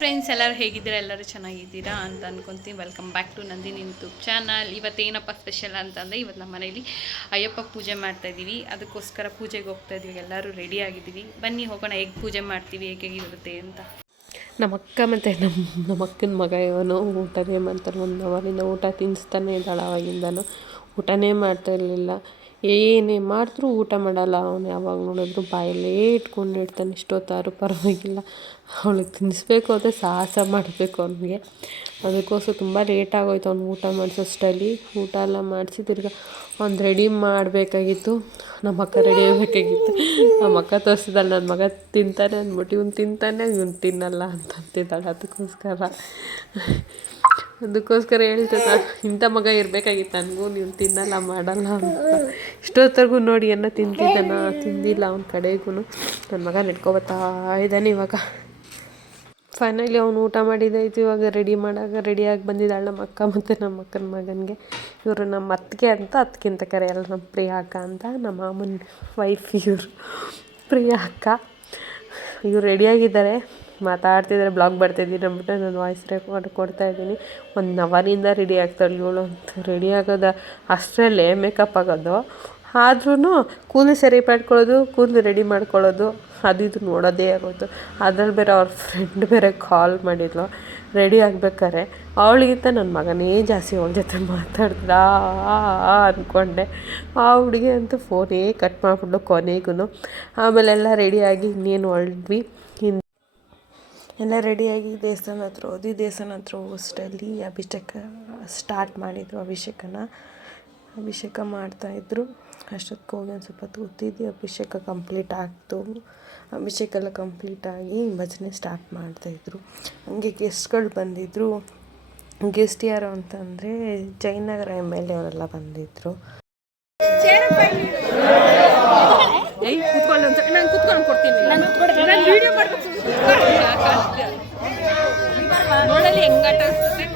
Friends ಎಲ್ಲರೂ ಹೇಗಿದ್ದೀರಾ? ಎಲ್ಲರೂ ಚೆನ್ನಾಗಿದ್ದೀರಾ ಅಂತ ಅನ್ಕೊಂತೀನಿ. Welcome back to Nandini YouTube channel. ಇವತ್ತೇನಪ್ಪ ಸ್ಪೆಷಲ್ ಅಂತಂದರೆ, ಇವತ್ತು ನಮ್ಮ ಮನೇಲಿ ಅಯ್ಯಪ್ಪ ಪೂಜೆ ಮಾಡ್ತಾಯಿದ್ದೀವಿ. ಅದಕ್ಕೋಸ್ಕರ ಪೂಜೆಗೆ ಹೋಗ್ತಾ ಇದ್ದೀವಿ. ಎಲ್ಲರೂ ರೆಡಿ ಆಗಿದ್ದೀವಿ. ಬನ್ನಿ ಹೋಗೋಣ, ಹೇಗೆ ಪೂಜೆ ಮಾಡ್ತೀವಿ, ಹೇಗೆ ಇರುತ್ತೆ ಅಂತ. ನಮ್ಮ ಅಕ್ಕ ಮತ್ತು ನಮ್ಮ ಅಕ್ಕನ ಮಗ ಇವನು ಊಟನೇ ಮಾಡ್ತಾರೆ. 1 ಅವರಿಂದ ಊಟ ತಿನ್ನಿಸ್ತಾನೆ ಇದ್ದಾಳೆ. ಅವಾಗಿಂದನೂ ಊಟನೇ ಮಾಡ್ತಾ ಇರಲಿಲ್ಲ. ಏನೇ ಮಾಡಿದ್ರೂ ಊಟ ಮಾಡಲ್ಲ ಅವನು. ಯಾವಾಗ ನೋಡಿದ್ರು ಬಾಯಲ್ಲೇ ಇಟ್ಕೊಂಡಿರ್ತಾನೆ. ಇಷ್ಟೊತ್ತಾದ್ರೂ ಪರವಾಗಿಲ್ಲ. ಅವಳಿಗೆ ತಿನ್ನಿಸ್ಬೇಕು ಅಂದರೆ ಸಾಹಸ ಮಾಡಬೇಕು ಅವನಿಗೆ. ಅದಕ್ಕೋಸ್ಕರ ತುಂಬ ಲೇಟಾಗೋಯ್ತು ಅವ್ನು ಊಟ ಮಾಡಿಸೋಷ್ಟರಲ್ಲಿ. ಊಟ ಎಲ್ಲ ಮಾಡಿಸಿ ತಿರ್ಗಿ ಅವ್ನು ರೆಡಿ ಮಾಡಬೇಕಾಗಿತ್ತು. ನಮ್ಮ ಅಕ್ಕ ರೆಡಿ ಆಗಬೇಕಾಗಿತ್ತು. ನಮ್ಮ ಅಕ್ಕ ತೋರಿಸಿದಾಳೆ, ನನ್ನ ಮಗ ತಿಂತಾನೆ ಅಂದ್ಬಿಟ್ಟು. ಇವ್ನು ತಿಂತಾನೆ, ಇವ್ನು ತಿನ್ನಲ್ಲ ಅಂತಿದ್ದಾಳೆ. ಅದಕ್ಕೋಸ್ಕರ ಹೇಳ್ತಿದ್ದ, ಇಂಥ ಮಗ ಇರಬೇಕಾಗಿತ್ತು ನನಗೂ, ನೀವು ತಿನ್ನಲ್ಲ ಮಾಡಲ್ಲ ಅಂತ. ಇಷ್ಟೊತ್ತರೆಗೂ ನೋಡಿ ತಿಂದಿಲ್ಲ ಅವ್ನ ಕಡೆಗೂ. ನನ್ನ ಮಗ ನೆಡ್ಕೊಬತ್ತಾ ಇದ್ದಾನೆ. ಇವಾಗ ಫೈನಲಿ ಅವ್ನು ಊಟ ಮಾಡಿದ್ದಾಯಿತು. ಇವಾಗ ರೆಡಿಯಾಗಿ ಬಂದಿದ್ದಾಳೆ ನಮ್ಮ ಅಕ್ಕ ಮತ್ತು ನಮ್ಮ ಅಕ್ಕನ ಮಗನಿಗೆ. ಇವರು ನಮ್ಮ ಅತ್ತಿಗೆ ಅಂತ ಕರೆಯಲ್ಲ, ನಮ್ಮ ಪ್ರಿಯಾ ಅಕ್ಕ ಅಂತ. ನಮ್ಮ ಮಾಮನ ವೈಫ್ ಇವರು ಪ್ರಿಯಾ ಅಕ್ಕ. ಇವ್ರು ರೆಡಿಯಾಗಿದ್ದಾರೆ, ಮಾತಾಡ್ತಿದ್ದಾರೆ. ಬ್ಲಾಗ್ ಬರ್ತಾಯಿದ್ದೀನಿ ಅಂದ್ಬಿಟ್ಟು ನಾನು ವಾಯ್ಸ್ ರೆಕಾರ್ಡ್ ಕೊಡ್ತಾಯಿದ್ದೀನಿ. 1 ಅವರಿಂದ ರೆಡಿ ಆಗ್ತಾಳೆ ಇವಳು ಅಂತ. ರೆಡಿ ಆಗೋದು ಅಷ್ಟರಲ್ಲೇ ಮೇಕಪ್ ಆಗೋದು. ಆದ್ರೂ ಕೂದಲು ಸರಿ ಮಾಡ್ಕೊಳ್ಳೋದು, ಕೂದಲು ರೆಡಿ ಮಾಡ್ಕೊಳ್ಳೋದು, ಅದು ಇದು ನೋಡೋದೇ ಆಗೋದು. ಅದ್ರಲ್ಲಿ ಬೇರೆ ಅವ್ರ ಫ್ರೆಂಡ್ ಬೇರೆ ಕಾಲ್ ಮಾಡಿದ್ಲು ರೆಡಿ ಆಗ್ಬೇಕಾರೆ. ಅವಳಿಗಿಂತ ನನ್ನ ಮಗನೇ ಜಾಸ್ತಿ ಅವಳ ಜೊತೆ ಮಾತಾಡ್ತಿದ್ದ ಅಂದ್ಕೊಂಡೆ. ಆ ಹುಡುಗಿ ಅಂತೂ ಫೋನೇ ಕಟ್ ಮಾಡಿಬಿಟ್ಲು ಕೊನೆಗೂ. ಆಮೇಲೆಲ್ಲ ರೆಡಿಯಾಗಿ ಇನ್ನೇನು ಹೊರಡ್ವಿ. ಎಲ್ಲ ರೆಡಿಯಾಗಿ ದೇವಸ್ಥಾನ ಹತ್ರ ಹೋದ್ವಿ. ದೇವಸ್ಥಾನ ಹತ್ರ ಹೋಗೋಷ್ಟರಲ್ಲಿ ಅಭಿಷೇಕ ಸ್ಟಾರ್ಟ್ ಮಾಡಿದರು. ಅಭಿಷೇಕ ಮಾಡ್ತಾಯಿದ್ರು. ಅಷ್ಟೊತ್ತಿಗೆ ಹೋಗಿ ಒಂದು ಸ್ವಲ್ಪ ಕೂತಿದ್ವಿ. ಅಭಿಷೇಕ ಕಂಪ್ಲೀಟ್ ಆಗ್ತು. ಅಭಿಷೇಕ ಎಲ್ಲ ಕಂಪ್ಲೀಟಾಗಿ ಭಜನೆ ಸ್ಟಾರ್ಟ್ ಮಾಡ್ತಾಯಿದ್ರು. ಹಂಗೆ ಗೆಸ್ಟ್ಗಳು ಬಂದಿದ್ದರು. ಗೆಸ್ಟ್ ಯಾರು ಅಂತಂದರೆ ಜಯನಗರ MLA ಅವರೆಲ್ಲ ಬಂದಿದ್ದರು. ನೋಡಲಿ ಹೆಂಗಾಟ ಅನಿಸುತ್ತೆ.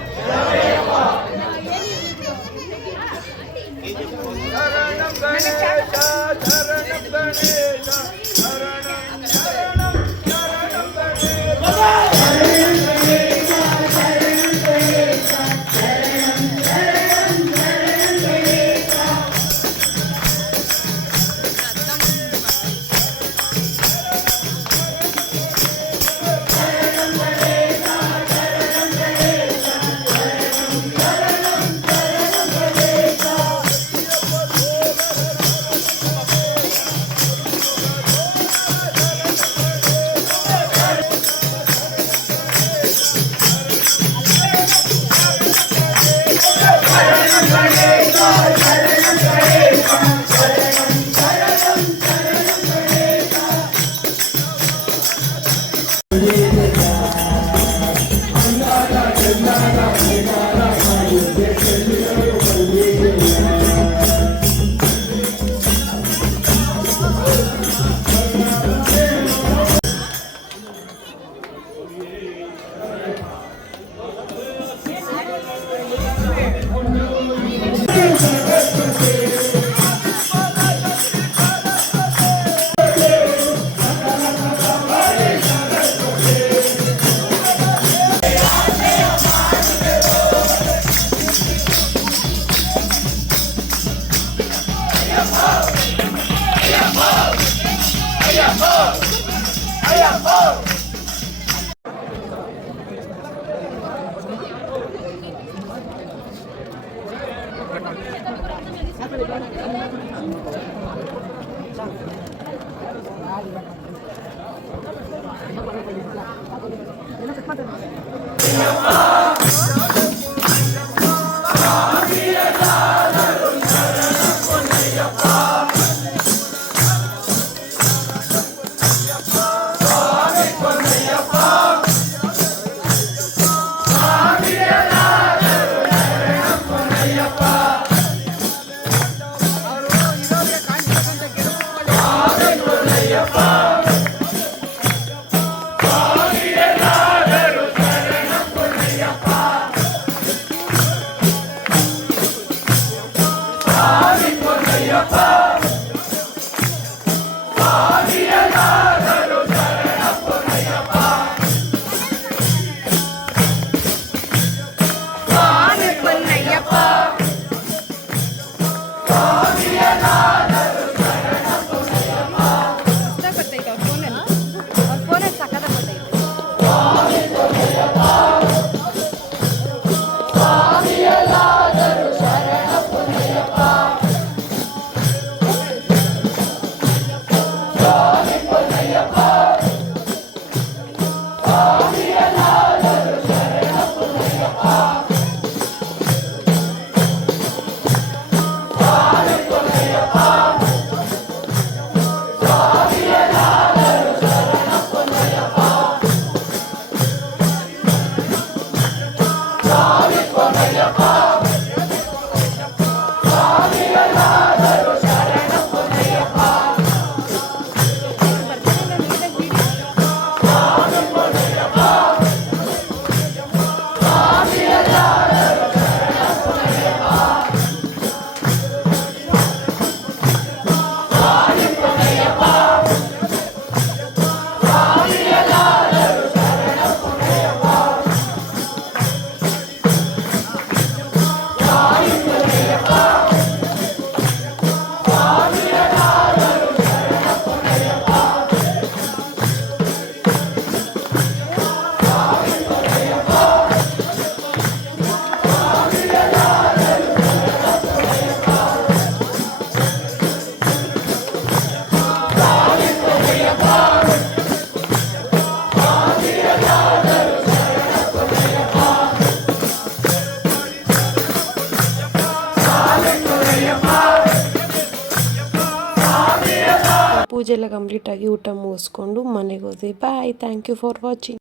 ಪೂಜೆ ಎಲ್ಲ ಕಂಪ್ಲೀಟಾಗಿ ಊಟ ಮುಗಿಸ್ಕೊಂಡು ಮನೆಗೆ ಹೋದ್ವಿ. ಬಾಯ್, ಥ್ಯಾಂಕ್ ಯು ಫಾರ್ ವಾಚಿಂಗ್.